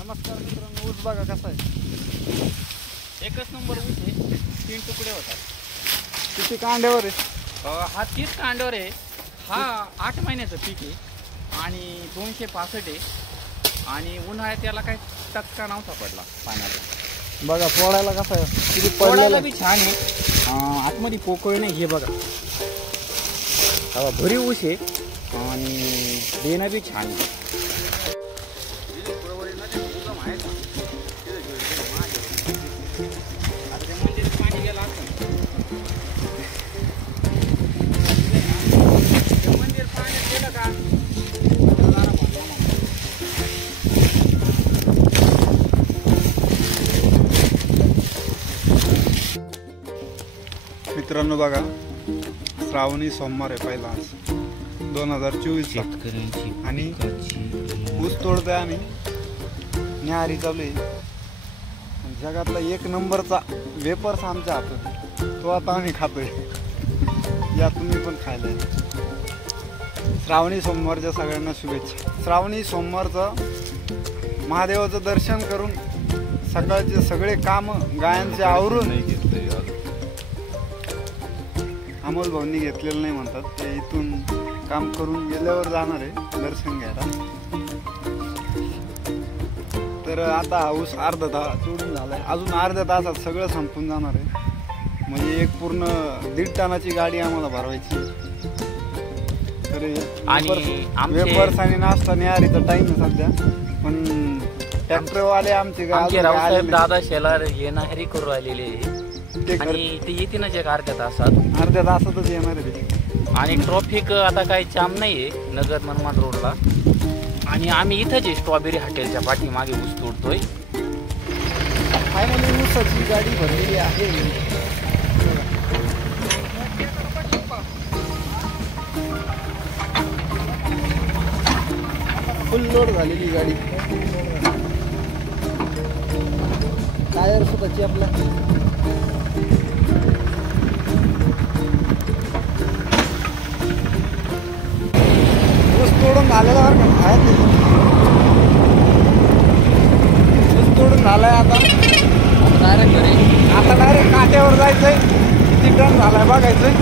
नमस्कार मित्रांनो, ऊस बघा कसा आहे. एकच नंबर ऊस आहे. 3 तुकडे होतात. किती कांड्यावर आहे? हा 30 कांड्यावर आहे. हा 8 महिन्याचं पीक आहे आणि 265 आहे आणि उन्हाळ्यात त्याला काही टचका नव्हता पडला पाण्याला. बघा पोळायला कसा आहे, किती पडायला पडलेला बी छान आहे. आतमध्ये पोकळ नाही. हे बघा भरी ऊस आहे आणि देणं बी छान आहे. मित्रांनो बघा, श्रावणी सोमवार आहे पहिला आज 2024 आणि ऊस तोडतोय आम्ही. न्याहारी चालू आहे. जगातला 1 नंबरचा वेपर्स आमच्या हातात, तो आता आम्ही खातोय. या तुम्ही पण खायला. श्रावणी सोमवारच्या सगळ्यांना शुभेच्छा. श्रावणी सोमवारचं महादेवाचं दर्शन करून सकाळचे सगळे काम गायांचे आवरून अमोल भाऊंनी घेतलेलं नाही म्हणतात. ते इथून काम करून गेल्यावर जाणार आहे दर्शन घ्यायला. तर आता हाऊस अर्धा तास तोडून झालाय. अजून अर्ध्या तासात सगळं संपून जाणार आहे. म्हणजे एक पूर्ण 1.5 टनाची गाडी आम्हाला भरवायची. तर वेपर्स आणि नाश्ता न्याहारीचा टाइम आहे सध्या. पण ट्रॅक्टरवाले आमचे रावसाहेब दादा शेलार हे नाहेरी करू आलेले आणि ते येतीनच एक अर्ध्या तासातच येणार आहे ते. आणि ट्रॉफिक आता काही जाम नाहीये नगर मनमाड रोडला. आणि आम्ही इथंच आहे स्ट्रॉबेरी हॉटेलच्या पाठीमागे ऊस तोडतोय. फायनली ऊसाची गाडी भरलेली आहे. फुल लोड झालेली गाडी. टायर सुद्धा आपला ऊस तोडून झालेला बरं का. ऊस तोडून झालाय. आता डायरेक्ट काट्यावर जायचंय. किती टन झालाय बघायचंय.